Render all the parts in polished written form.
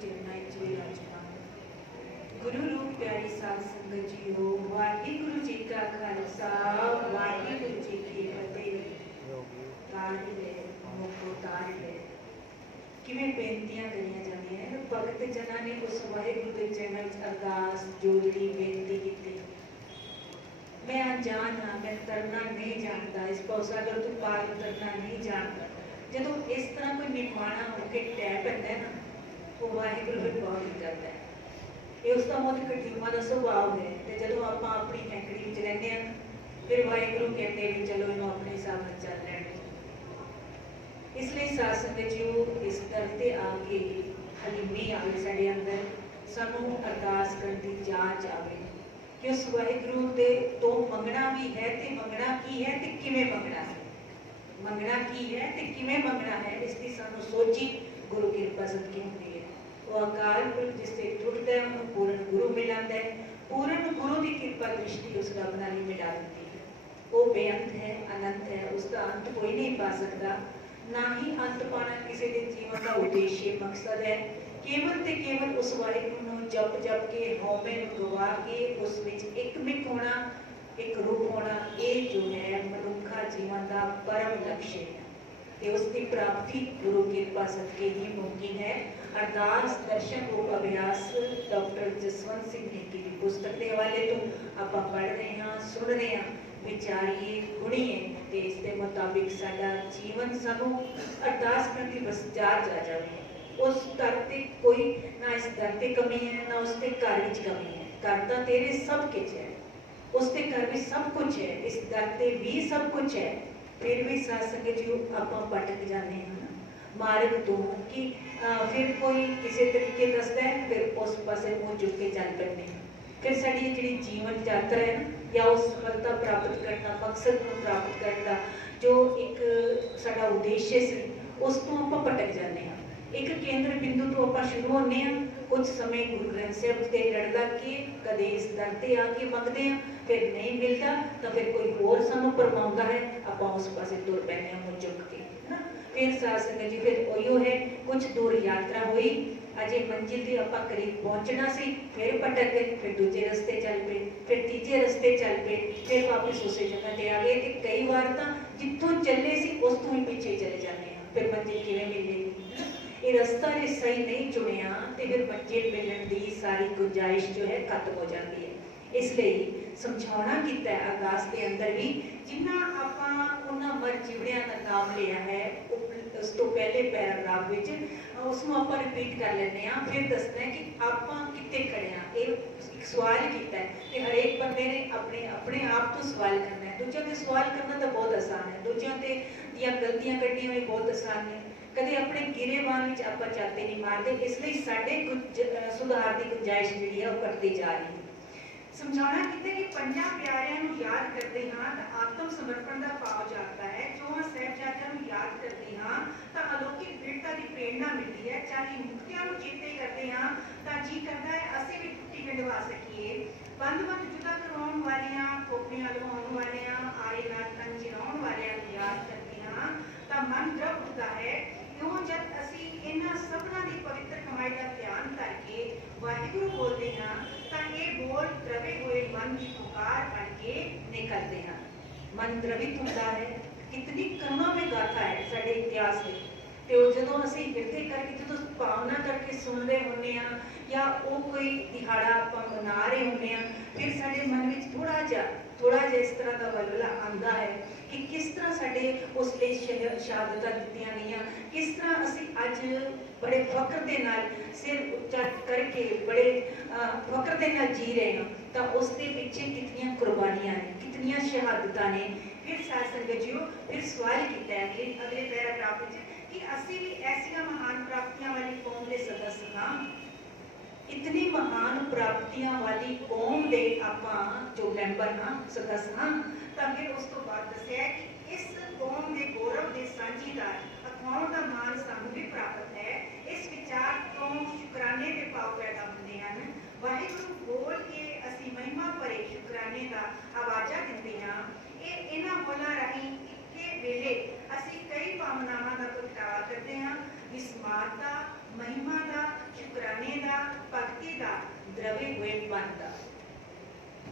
चरणा च विराजमान। गुरु रूप प्यारी साध संगत जी हो, वाहिगुरु जी का खालसा, वाहिगुरु जी की फतेह। तार ले मुखो तार ले किवें बेनतियां करियां जांदियां ने। भगत जना ने उस वाहिगुरु के चरणों च अरदास जोड़ी बेनती की। मैं अनजान हाँ, मैं तरना नहीं जानता, इस भवसागर तो पार उतरना नहीं जानता। जो इस तरह कोई निमाणा होकर टै पैंदा है ना, वो वाहिगुरु फिर बहुत ही करता है। ये उसका बहुत कठिमा का सुभाव है। तो जो आप अपनी हैंकड़ी में रहते हैं, फिर वाहिगुरु कहते हैं चलो इन्हों अपने हिसाब से चल लैंदे। इसलिए साध संगत जीओ, इस दर ते आके हलीमी आवे साडे अंदर, सानू अरदास करन दी जांच आवे कि उस वाहिगुरु दे तो मंगना भी है, ते मंगना की है, ते किवें मंगना है। मंगना की है ते किवें मंगना है, इसकी सानू सोची गुरु कृपा सदके हुंदी है। वो अकाल पुरख जिससे टुटदा है उन्हें पूर्ण गुरु मिलांदा है। पूर्ण गुरु की कृपा दृष्टि उस रब नाल ही मिला देती है। वो बेअंत है, अनंत है, उसका अंत कोई नहीं पा सकता। ना ही अंत पाना किसी के जीवन का उद्देश्य मकसद है। केवल ते केवल उस वाहिगुरु नूं जप जप के हौमे गवा के उस विच एकमिक होना, एक रूप होना, ये जो है मनुखा जीवन का परम लक्ष्य है। ते उसकी प्राप्ति गुरु कृपा सदके ही मुमकिन है। अरदास दर्शन रूप अभ्यास डॉक्टर जसवंत सिंह नेगी की पुस्तक के हवाले तो आप पढ़ रहे हैं, सुन रहे हैं, विचारिए, गुणीए ते इसके मुताबिक साडा जीवन सानू अरदास करने की बस जाच आ जाए। उस दर ते कोई ना इस दर ते कमी है, ना उसके घर विच कमी है। घर तो तेरे सब कुछ है, उसके घर में सब कुछ है, इस दर ते भी सब कुछ है। फिर भी साध संगत जी आपां भटक जाते हैं मार्ग तो कि फिर कोई किसी तरीके दसदा है, फिर उस पासे मुँह चुक के चल पैंदे हैं। फिर साडी जिहड़ी जीवन यात्रा है ना, या उस सफलता प्राप्त करना, मकसद को प्राप्त करना जो एक साडा उद्देश्य सी, उस तो आपां भटक जाते हैं। एक केंद्र बिंदु तो आप शुरू होने हैं, कुछ समय गुरु ग्रंथ साहिब से लड़ लग के कदे इस दर ते आके मंगते हैं, फिर नहीं मिलता तो फिर कोई होर सानू परमाउंदा है, आप उस पासे तुर पैंदे हैं मुँह चुक के, है ना। फिर साध संगत जी फिर उहिओ है, कुछ दूर यात्रा हुई, अजे मंजिल ते आपां करीब पहुंचना सी, फिर भटक गए, फिर दूजे रस्ते चल पे, फिर तीजे रस्ते चल पे, फिर वापस उसे जगह ते आ गए। ते कई बार तो जिथों चले सी उस तो ही पीछे चले जाते हैं, फिर मंजिल किवें मिलेगी। ये रास्ता ने सही नहीं चुनिया तो फिर मंजिल मिलने की सारी गुंजाइश जो है खत्म हो जाती है। इसलिए समझाना किया है अरदास के अंदर भी, जिन्ना आपां उन्हां मरजीवड़ियां का नाम लिया है, उस तो पहले पैराग्राफ विच उसनूं आपां रिपीट कर लेने हैं, फिर दसना है कि आपां कित्थे खड़े हाँ। एक सवाल किया है कि हरेक बंदे ने अपने अपने आप तो सवाल करना है। दूसरों से सवाल करना तो बहुत आसान है, दूसरों से दियां गलतियां कढ़नियां भी बहुत आसान है। कदे अपने गिरेबान में आप चाते नहीं मारते, इसलिए साडे सुधार की गुंजाइश जी है वो करती जा रही है। समझाना कितने कि पंजा प्यारियां नूं याद करते हाँ तो आत्म समर्पण का भाव जागता है। चौहां साहिबजादियां नूं याद करते हाँ तो अलौकिक दृढ़ता की प्रेरणा मिलती है। 40 मुक्तियां नूं चेते करते हाँ तो जी करता है असीं भी टुट्टी गंढवा सकीए। बंद जुदा करवाउण वालियां, खोपड़ियां लवाउण वालियां, आए नाल तन चिराउण वालियां नूं याद करते हाँ तो मन द्रव उठता है। क्यों जब असी इन्हां सबना दी पवित्र कमाई का ध्यान करके वाहिगुरु बोलते हैं तो ये बोल द्रवे हुए मन की पुकार बन के निकलते हैं। मन द्रवित होता है, कितनी करुणा में गाथा है साडे इतिहास में। तो जो असी हिरदे करके जो भावना करके सुन रहे होंगे हैं या वो कोई दिहाड़ा आप मना रहे होंगे हैं, फिर साडे मन में थोड़ा जा इस तरह का वलवला आता है कि किस तरह साडे उस लिए शहादतां दित्तियां गईयां, किस तरह असी अज बड़े फख्र दे नाल सिर उच्चा करके बड़े फख्र दे नाल जी रहे हैं। तो उसके पीछे कितनियां कुर्बानियां ने, कितनियां शहादतां ने। फिर साध संगत जीओ फिर सवाल किया है कि अगले पैराग्राफ में कि असी भी ऐसियां महान प्राप्तियां वाली कौम के सदस्य हाँ। इतनी महान प्राप्तियां वाली कौम के आपां जो मैंबर हाँ, सदस्य हाँ। तो फिर उस तो बाद दस्सिया है कि इस कौम के गौरव के साझीदार अखाउण का मान सानू भी प्राप्त है। इस विचार तो शुकराने के भाव पैदा होते हैं। वाहिगुरु बोल के असी महिमा भरे शुकराने का आवाजा दिंदे हाँ। ये इन्हां बोलां राहीं इक्के वेले असी कई भावनावां का प्रगटावा करते हैं। विस्मारता, महिमा का, शुकराने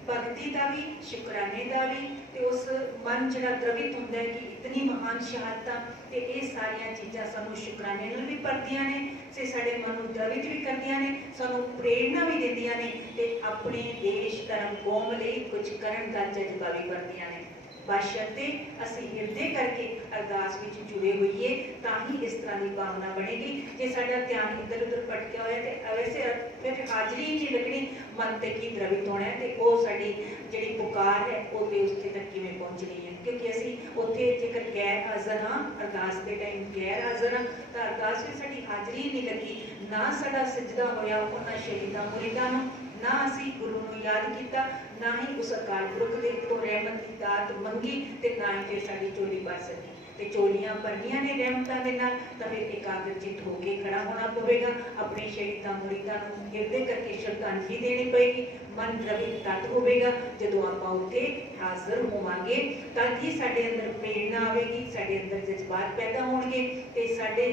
भगती का भी, शुकराने का भी, ते उस मन जिहड़ा द्रवित हुंदा है कि इतनी महान शहादतां ते ये सारियां चीज़ां सानू शुकराने नाल भी भरदियां ने, ते साडे मन नूं द्रवित भी करदियां ने, सानू प्रेरणा भी दिंदियां ने, ते अपने देश धर्म कौम लई कुछ करन दा जज्बा भी भरदियां ने। बशर्ते असीं हिरदे करके अरदास विच जुड़े होइए तां ही इस तरह की भावना बनेगी। जे साडा ध्यान इधर उधर भटकिया होया ते वैसे फिर हाजरी ही नहीं लगनी, मन ते की द्रवित होना है, ते वो साडी जिहड़ी पुकार है वो ते उत्थे तक किवें पहुंचनी है, क्योंकि असीं उत्थे जेकर गैर हाज़र हाँ, अरदास दे टाइम गैर हाज़र हाँ, तां अरदास विच साडी हाजरी ही नहीं लगी, ना साडा सजदा होया उन्हां शहीदां मुरीदां नूं, ना असीं गुरु नूं याद किया, ना ही उस अकाल पुरख दे कोलों रहमत की दात मंगी, ते ना ही फिर साडी झोली भर सकी। ते झोलियां भरनियां ने रहमतां दे नाल, तां फिर एकाग्रचित होके खड़ा होना पवेगा, अपने शहीदां मुरीदां नूं हिरदे करके श्रद्धांजलि देनी पएगी, मन द्रवित तद होवेगा जदों आपां उत्थे हाज़र होवांगे, तद ही साडे अंदर प्रेरणा आवेगी, साडे अंदर जज्बात पैदा होणगे, ते साडे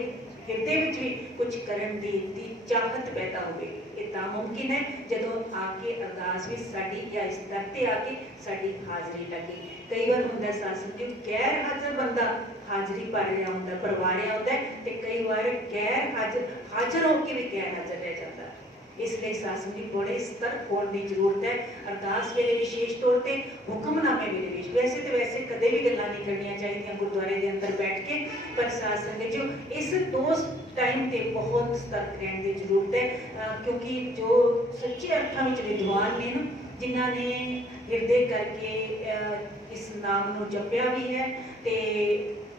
हिरदे विच भी कुछ करन दी चाहत पैदा होवेगी। ये तां मुमकिन है जदों आके अरदास विच साडी या इस दर ते आके साडी हाज़री लगे। कई बार हुंदा सासंग जी गैर हाज़र बंदा हाज़री भर रहा हुंदा, भरवा रहा हुंदा, ते कई बार गैर हाज़र होके भी गैर हाज़र रह जाता। इसलिए सासंग जी बड़े सतर्क होने की जरूरत है। अरदास वेले विशेष तौर पर हुक्मनामे वेले भी, वैसे कदे भी गल्लां नहीं करनियां चाहिए गुरुद्वारे के अंदर बैठ के, पर सासंग जी इस दो टाइम ते बहुत सतर्क रहने की जरूरत है, क्योंकि जो सच्चे अर्थां विच विद्वान ने ना, जिन्हां ने हिरदे करके इस नाम नूं जपिया भी है, ते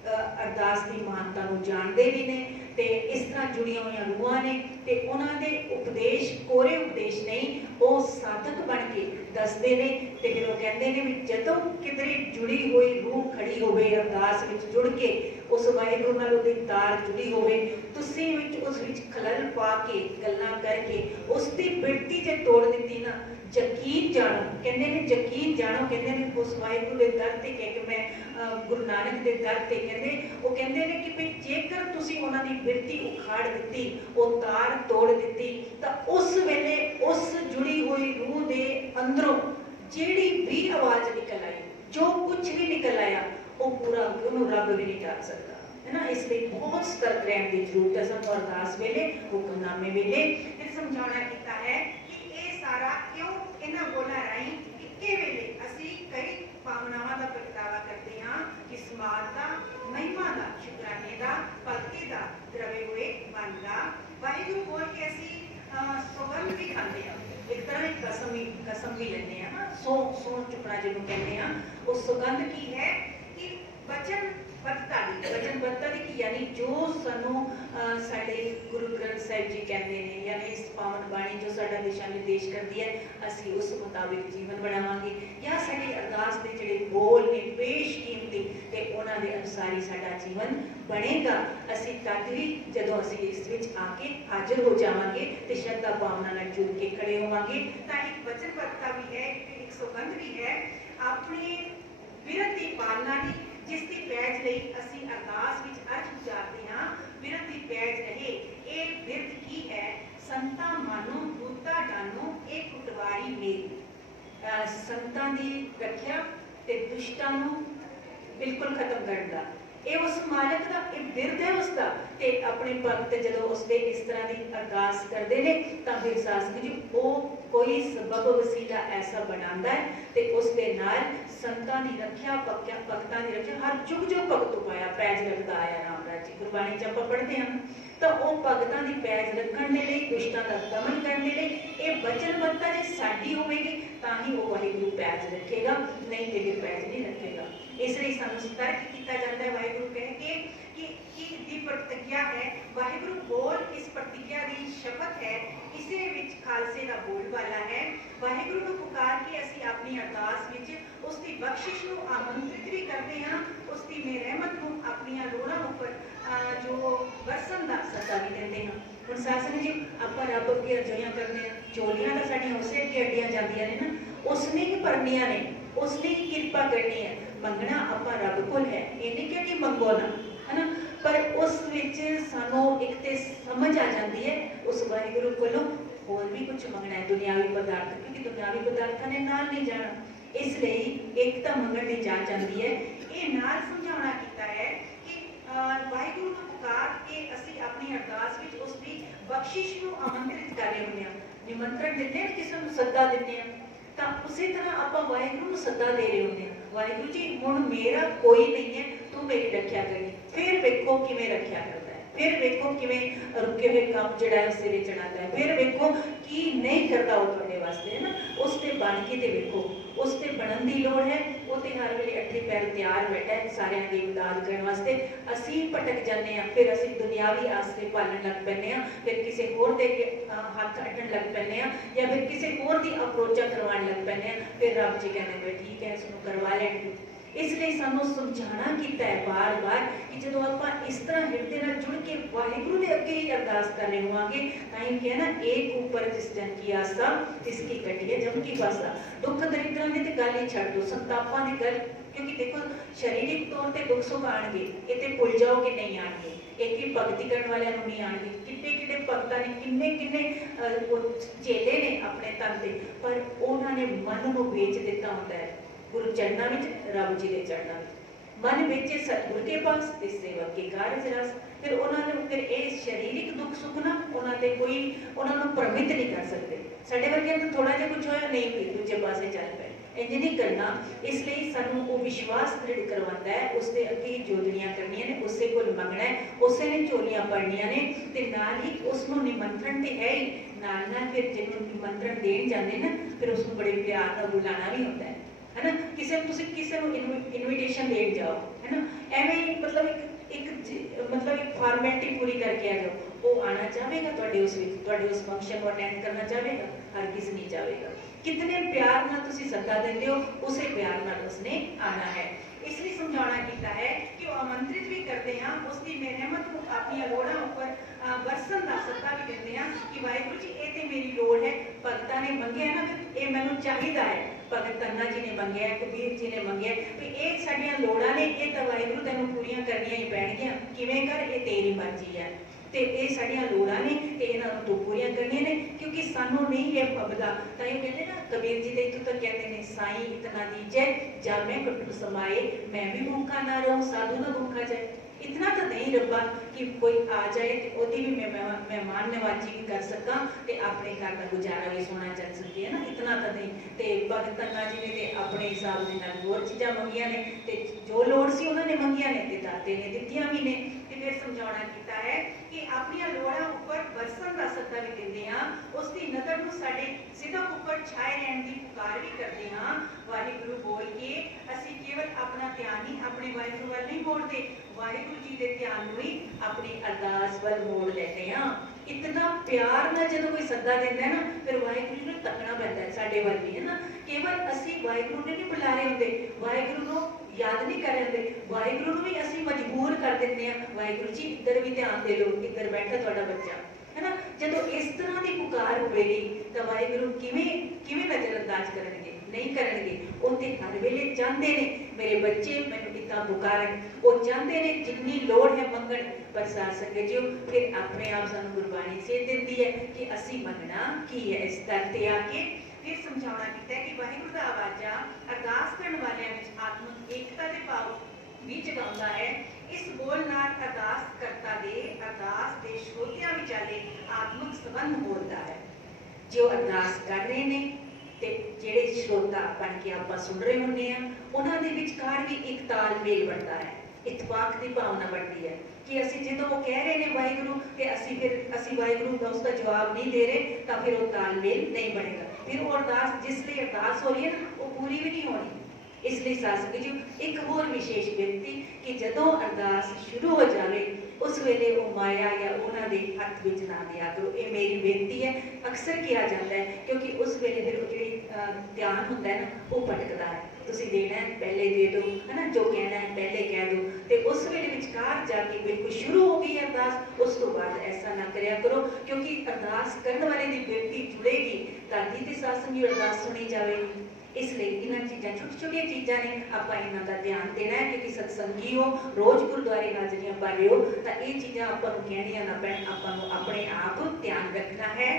अरदास की महानता नूं जाणदे भी ने, ते इस तरह जुड़िया हुई रूहां ने, ते उन्हां दे उपदेश कोरे उपदेश नहीं, वो साधक बन के दसदे ने, ते फिर वो कहंदे ने भी जदों किधरे जुड़ी हुई रूह खड़ी होवे अरदास विच जुड़ के, उस वाहिगुरू नाल उहदी तार जुड़ी होवे, तुसीं विच उस विच खलल पा के गल्लां करके उसकी बिरती जे तोड़ दित्ती ना, यकीन जानो, कहंदे ने यकीन जानो, कहंदे ने उस वाहिगुरू दे दर ते कह के मैं गुरु नानक दे दर ते कहंदे वो कहंदे ने कि भाई जेकर तुसीं उन्हां दी बिरती उखाड़ दित्ती, वो तार तोड़ दित्ती, तां उस वेले उस जुड़ी हुई रूह दे अंदरों जिहड़ी भी आवाज़ निकल आई, जो कुछ भी निकल आया, वो पूरा उन्होंने रब भी नहीं टाल सकता, है ना। इसलिए बहुत सतर्क रहने की जरूरत है सानू अरदास वेले, हुक्मनामे वेले। फिर समझाना कीता है कि ये सारा क्यों इन्हां बोलां राहीं इक्के वेले असीं कई भावनावां दा प्रगटावा करते हाँ, कि समारता महिमा दा, शुकराने दा, भगती दा, द्रवे हुए मन दा, वाहिगुरू बोल के असीं सौगंध भी खाते हैं, एक तरह की कसम भी लेते हैं ना, सौ चुकना जिन्होंने कहते हैं, उस सौगंध की है कि वचनबद्धता की, यानी जो सानू साडे गुरु ग्रंथ साहिब जी कहते हैं, यानी इस पावन बाणी जो साडा दिशा निर्देश करती है, असी उस मुताबिक जीवन बनावांगे, या साडे अरदास दे जिहड़े बोल ने बेशकीमती ते उन्हां दे अनुसार ही साडा जीवन बनेगा। असी तद भी जदों असी इस विच आके हाजिर हो जावांगे ते श्रद्धा भावना नाल जुड़ के खड़े होवांगे, तां एक वचनबद्धता भी है, एक सौगंध भी है अपने बिरत की पालना की, जिसकी पैज लई असी अरदास विच अर्ज उचारते हाँ, बिरत की पैज रहे ये बिरत की है, संतां मानो दूता डानो एक कुटवारी मेरी, संतां दी रखिया ते दुष्टां नूं बिल्कुल खत्म करन दा ये उस मालक का एक बिरद है उसका, ते अपने भगत जदों उसदे इस तरह की अरदास करते हैं, तो फिर सासंग जी वो कोई सबब वसीला ऐसा बनाता है, ते उसदे नाल संतां दी रखिया, भगतां दी रखिया, हर जुग जो भगत उपाया पैज रखता आया रामराज जी गुरबाणी च आपां पढ़ते हैं, तो वो भगतां दी पैज रखण दे लई, दुष्टां दा दमन करने दे लई ये वचनबद्धता जे साडी होवेगी तां ही वो वाहिगुरू पैज रखेगा, नहीं ते फिर पैज नहीं रखेगा। इसलिए सानू सतर्क किया जाता है वाहिगुरू कह के कि दी प्रतिज्ञा है, वाहिगुरू बोल इस प्रतिज्ञा दी शपथ है, इसे विच खालसे दा बोल वाला है, वाहिगुरू नूं पुकार के असी अपनी अरदास विच उसकी बख्शिश नूं आमंत्रित भी करते हैं, उसकी रहमत नूं अपनी लोड़ां उपर जो वरसन दा सदा भी देते हैं। हुण सासंग जी आपां रब अगे अर्ज़ियां करने, झोलियां तां साडीआं उसे अगे अड्डियां जांदियां ने ना, उसने ही भरनियां ने, उसने ही कृपा करनी है, मंगना आपां रब कोल है, ये नहीं कि मंगो ना, है ना, पर उस विच सानू एक ते समझ आ जाती है उस वाहिगुरू कोलों होर भी कुछ मंगना है दुनियावी पदार्थ, क्योंकि दुनियावी पदार्थां ने नाल नहीं जाना, इसलिए एक तो मंगण की जांच आती है। ये नाल समझाना कीता है कि वाहिगुरू को पुकार के असी अपनी अरदास विच उसकी बख्शिश को आमंत्रित कर रहे होंगे, निमंत्रण दिते हैं, किसी को सद्दा दिते हैं, तो उसी तरह आप वाहिगुरू को सद्दा दे रहे होंगे, वाहिगुरू जी हुण मेरा कोई नहीं है, तू मेरी रख्या करी। फिर वेखो किवें रख्या करता है, फिर वेखो किवें रुके हुए काम जिहड़ा है सिरे चढ़ाता है, फिर वेखो की नहीं करता वो तुहाडे वास्ते, है ना। उसते बन के ते वेखो, उसते बनन दी लोड़ है, वो ते हर वेले अठे पैर तैयार बैठा है सारियां दी इमदाद करन वास्ते। असी भटक जाने हैं, फिर असी दुनियावी आसरे पालन लग पैंदे हैं, फिर किसी होर दे हाथ अड्डण लग पैंदे हैं, या फिर किसी होर दी अप्रोचा करवाण लग पैंदे हैं, फिर रब जी कहते ठीक है इसनूं करवा लैणगे। इसलिए सानू समझाना कीता है बार बार कि जो आप इस तरह हिरदे नाल जुड़ के वाहिगुरू दे अगे ही अरदास कर रहे होवांगे, तां कि है ना एक ऊपर जिस जन की आसा तिसकी कटिए जम की पासा। दुख दरिद्रां दी ते गल ही छड्ड दो, संतापां दी गल, क्योंकि देखो शरीरिक तौर ते दुख सुख आणगे, ये ते भुल जाओ कि नहीं आणगे, एक ही भगती करने वालियां नूं नहीं आणगे। किड्डे किड्डे भगतां ने किन्ने किन्ने चेले ने अपने तन ते, पर उन्हां ने मन नूं बेच दिता हुंदा है गुरु चरणा विच, रब जी के चरणा विच। मन बेचे सतगुर के पास ते सेवक के कारज रस। फिर उन्होंने फिर ये शरीरिक दुख सुख ना उन्होंने कोई उन्होंने भ्रमित नहीं कर सकते। साडे वर्गे तो थोड़ा जिहा कुछ होया नहीं भी दूजे पासे चल पे, इंज नहीं करना। इसलिए सानू वो विश्वास दृढ़ करवाता है, उसके अगे जोदड़ियां करनियां ने, उससे कोल मंगना है, उसे ने झोलियां पड़नियां ने, ते नाल ही उसनों निमंत्रण ते है ही नाल नाल फिर जिन्होंने निमंत्रण देण जांदे ना, फिर उसनों बड़े प्यार नाल बुलाना भी होता है ना। किसी इनविटेशन देन जाओ, है ना, एवं मतलब एक फॉर्मेलिटी पूरी करके आ जाओ, वो आना चाहेगा उस फंक्शन को अटेंड करना चाहेगा, हर किसी नहीं चाहेगा। कितने प्यार नाल तुसी सद्दा देंदे हो, उसे प्यार नाल उसने आना है। इसलिए समझाना कीता है कि वो आमंत्रित भी करते हैं, उसकी रहमत को अपनी लोड़ां उपर बरसन का सद्दा भी देते हैं कि वाहिगुरू जी ये तो मेरी लोड़ है, भगतां ने मंगे ना, फिर ये मैनूं चाहिदा है। भगत तन्ना जी ने मंगे, कबीर जी ने मंगे, भी ये साडियां लोड़ां ने, ये तो वाहिगुरू तैनूं पूरियां करनियां ही पैणगियां, किवें कर, ये तेरी मर्जी है, ते ये साडियां लोड़ां ने ते इन्हां नूं तूं पूरियां करनियां ने, क्योंकि सानूं नहीं ये पबदा। तां ये कहंदे ना कबीर जी दे इत्थों तक कहते ने, साईं इतना दीजै जामे कटु समाए, मैं भी भूखा ना रहूं साधु ना भूखा जाए। इतना तो नहीं रब्बा कि कोई आ जाए तो ओदी भी मैं मेहमान नवाजी भी कर सका, ते अपने घर का गुजारा भी सोना चल सके, है ना। इतना तो नहीं। ते भगत तन्ना जी ने ते अपने हिसाब दे नाल होर चीज़ां मंगियां ने, ते जो लोड़ सी उन्होंने मंगियां ने, ते दाते ने दित्तियां भी ने। ते फिर समझाउणा कीता है कि अपनी लोड़ां उपर बरसन का सद्दा भी दिंदे हां, उसकी नज़र नूं साडे सिदक उपर छाए रहण दी पुकार भी करदे हां। वाहिगुरू बोल के असीं केवल अपना ध्यान ही अपने वाहिगुरू वल नहीं मोड़ते, वाहिगुरू जी के ध्यान नूं ही अपनी अरदास वल मोड़ लैंदे हां। इतना प्यार नाल जदों कोई सद्दा दिंदा है ना, फिर वाहिगुरू नूं तकना पैंदा है साडे वल भी, है ना। केवल असीं वाहिगुरू ने नहीं बुला रहे हुंदे, वाहिगुरू नूं याद नहीं कर रहे, वाहिगुरू नूं भी असीं मजबूर कर दिंदे हां, वाहिगुरू जी इधर भी ध्यान दे लो, इधर बैठा तुहाडा बच्चा, है ना। जदों इस तरह की पुकार होएगी तो वाहिगुरू किवें नज़रअंदाज करनगे, नहीं करनगे। वो तो हर वेले चाहते ने मेरे बच्चे मैनूं इतना पुकारन, वो चाहते ने जितनी लोड़ है मंगण। पर साथ संगत जी फिर अपने आप सानूं गुरबाणी सेध दिंदी है कि असीं मंगना की है। इस दर ते आके फिर समझाउणा कीता है कि वाहिगुरू दा आवाज़ा अरदास करन वालियां विच आत्मक एकता दे भाव भी जगाउंदा है। इस बोल नाल अरदास करता दे अरदास दे श्रोतियां विचाले आत्मक संबंध बोलता है। जो अरदास कर रहे ने ते जेड़े श्रोता बन के आपां सुन रहे होंदे आ, उन्हां दे विचकार भी एक तालमेल बनता है, इतफाक की भावना बनती है कि असीं जदों वो कह रहे ने वाहिगुरू ते असीं वाहिगुरू दा उसका जवाब नहीं दे रहे, तो फिर वो तालमेल नहीं बनेगा। फिर वो अरदास जिसलिए अरदास हो रही है ना, वो पूरी भी नहीं होनी। इसलिए सासंगी जी एक होर विशेष बेनती कि जदों अरदास शुरू हो जाए उस वेले वो माया या उन्हां दे हथ विच ना दिया करो। ये मेरी बेनती है, अक्सर किया जाता है, क्योंकि उस वेले फिर जी ध्यान होंदा है ना, वो भटकदा है। तुसीं देना है पहले दे दो, है ना, जो कहना है पहले कह दो, तो उस वेले विचकार जाके बिल्कुल शुरू हो गई अरदास, उस तो बाद ऐसा ना करया करो, क्योंकि अरदास करने वाले की बेनती जुड़ेगी ताकि ते सासंगी अरदास सुनी जाएगी। इसलिए इन्हां चीज़ां छोटी छोटिया चीज़ां ने आपां इन्हां दा ध्यान देना है, क्योंकि सत्संगी हो रोज़ गुरुद्वारे हाज़रियां पा रहे हो तो ये चीज़ां आपां नूं कहणियां ना पैण, आपां नूं अपने आप ध्यान रखना है।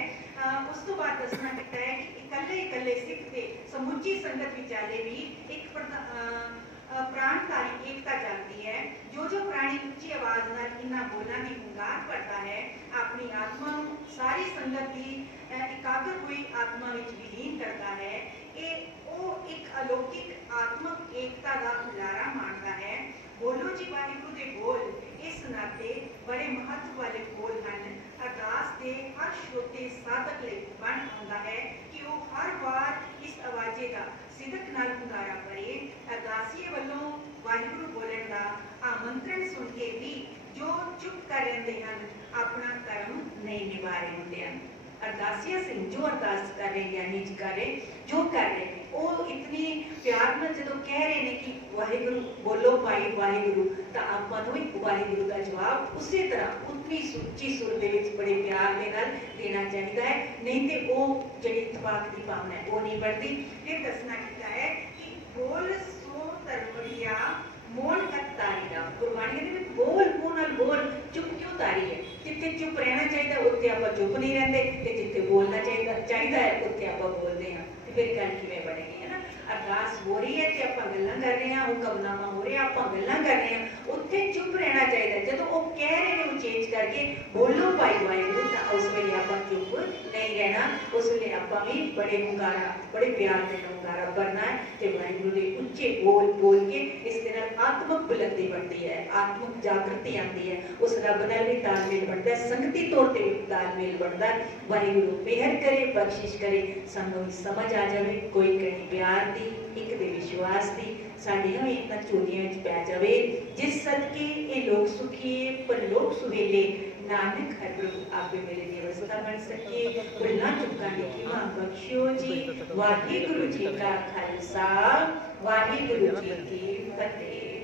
उस तो बाद दसना किता है कि इकल्ले इकल्ले सिख ते समुची संगत विचाले भी एक प्राणकारी एकता जागती है। जो प्राणी उच्ची आवाज नाल इन्हां बोलां दी हुंकार करता है, अपनी आत्मा नूं सारी संगत की एकाग्र हुई आत्मा विच विलीन करता है, ये वो एक अलौकिक आत्मक एकता का हुलारा मारता है। बोलो जी वाहिगुरु दे बोल इस नाते बड़े महत्व वाले बोल हैं। अरदास के हर श्रोते साधक लई बन आउंदा है कि वो हर बार इस आवाजे का सिदक नाल हुंकारा करे। अरदासीए वल्लों वाहिगुरु बोलण दा आमंत्रण सुन के भी जो चुप कर रहिंदे हन अपना धर्म नहीं निभा रहे हुंदे हन। अरदासिया सिंह जो अरदास कर रहे ज्ञानी जी कर रहे जो कर रहे वो इतनी प्यार में जो कह रहे हैं कि वाहिगुरु बोलो भाई वाहिगुरु, तो आपां नूं भी वाहिगुरु का जवाब उसी तरह उतनी सुच्ची सुर दे विच बड़े प्यार दे नाल देना चाहिए है, नहीं तो वो जिहड़ी इतफाक की भावना है वो नहीं बढ़ती। फिर दसना किया है कि बोल सो तरवड़िया मोन कत तारी दा, गुरबाणी कहती है बोल मुंह नाल बोल, चुप क्यों तारी है। जिथे चुप रहना चाहिए उत्थे आपां चुप नहीं रहंदे, ते जिथे बोलना चाहिए है उत्थे आपां बोलदे हां, ते फिर गल किवें बनेगी है ना। अरदास हो रही है ते आपां गल्लां कर रहे हैं, हुक्मनामा हो रहा आपां गल्लां कर रहे हैं, उत्थे चुप रहना चाहिए। जदों वो कह रहे हैं चेंज करके बोलो भाई वाहिगुरू, तां उस वेले आपां चुप नहीं रहना, उस वेले आपां भी बड़े हुंकारा बड़े प्यार दे हुंकारा भरना है ते वाहिगुरू दे उच्चे बोल बोल के इस दे नाल आत्मक बुलंदी बनती है, आत्मक जागृति आती है, उस रब नाल भी तालमेल बनता है, संगती तौर पर तालमेल बनता है। वाहिगुरू मेहर करे बख्शिश करे, सानू समझ आ जाए कोई कहीं प्यार दी एक दे विश्वास दी, साडियां भी इन्हां चोलियां विच पै जावे, जिस सदके ये लोग सुखीए पर लोग सुवेले, नानक हर प्रभु आपे मेरे लिए अवस्था बन सके। भुलना चुका की मां बख्शियो जी। वाहिगुरू जी का खालसा वाहिगुरू जी की फतेह।